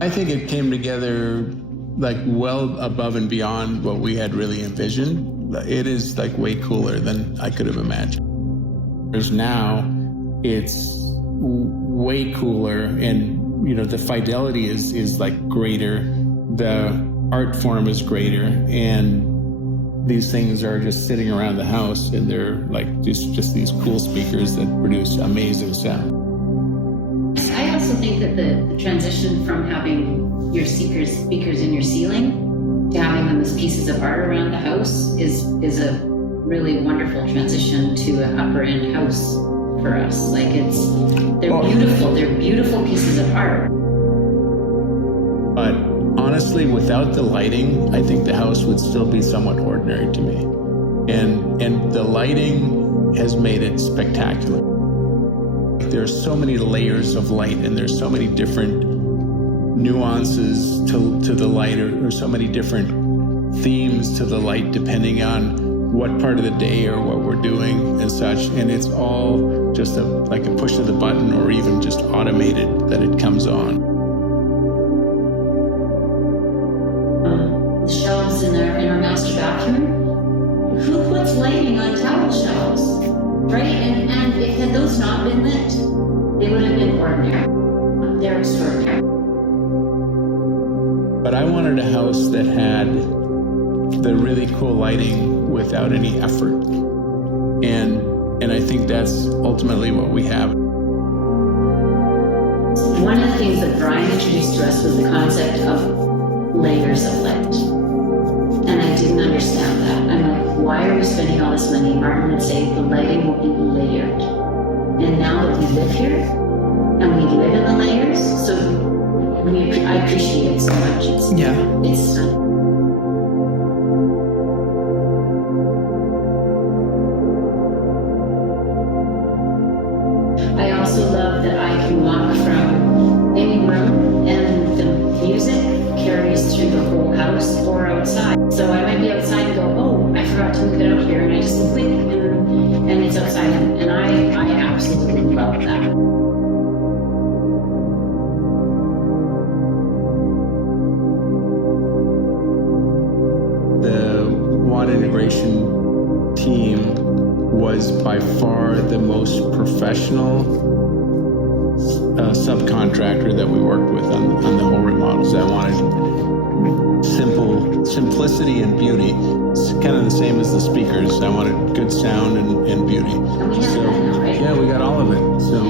I think it came together like well above and beyond what we had really envisioned. It is like way cooler than I could have imagined. Whereas now it's way cooler, and the fidelity is like greater. The art form is greater, and these things are just sitting around the house, and they're like just these cool speakers that produce amazing sound. I also think that the transition from having your speakers in your ceiling to having them as pieces of art around the house is a really wonderful transition to an upper end house for us. Like they're beautiful pieces of art. But honestly, without the lighting, I think the house would still be somewhat ordinary to me. And the lighting has made it spectacular. There are so many layers of light, and there's so many different nuances to the light, or so many different themes to the light, depending on what part of the day or what we're doing and such. And it's all just like a push of the button, or even just automated that it comes on. The shelves in our master bathroom. Who puts lighting on towel shelves, right? And if had those not been lit, they would have been ordinary. They're extraordinary. But I wanted a house that had the really cool lighting without any effort. And I think that's ultimately what we have. One of the things that Brian introduced to us was the concept of layers of light. And I didn't understand that. I'm like, why are we spending all this money? Martin would say the lighting will be layered. And now that we live here, and we live in the layers, so I appreciate it so much. It's stunning. I also love that I can walk from any room and the music carries through the whole house or outside. So I might be outside and go, oh, I forgot to move it out here, and I just click and it's outside. And I absolutely love that. The One Integration team was by far the most professional subcontractor that we worked with on the whole remodels. I wanted simplicity and beauty. It's kind of the same as the speakers. I wanted good sound and beauty. And we have that now, right? Yeah, we got all of it. So.